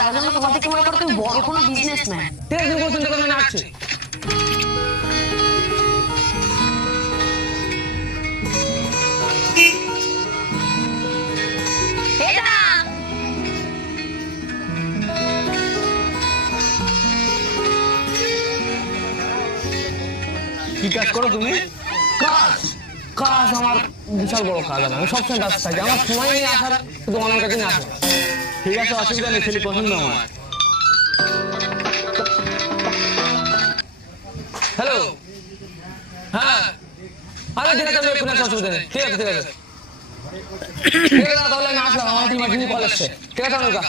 তার জন্য তোমাদেরকে মনে করো তুমি বড় কোনো বিজনেসম্যান। ঠিক আছে, তুমি চিন্তা করে না আসছি। কি কাজ করো তুমি? কাজ কাজ আমার বিশাল বড় কাজ। আমি সবসময় ব্যস্ত থাকি, আমার সময় নেই আসার, শুধু অনেক কাছে না আসে। ঠিক আছে, অসুবিধা নেই, ছেলে পছন্দ আমার। হ্যালো, হ্যাঁ, আরে ঠিক আছে, কোনো অসুবিধা নেই। ঠিক আছে, ঠিক আছে, ঠিক আছে, তাহলে আমি আসলাম, আমার ইমার্জেন্সি কল এসছে। ঠিক আছে অনুকা।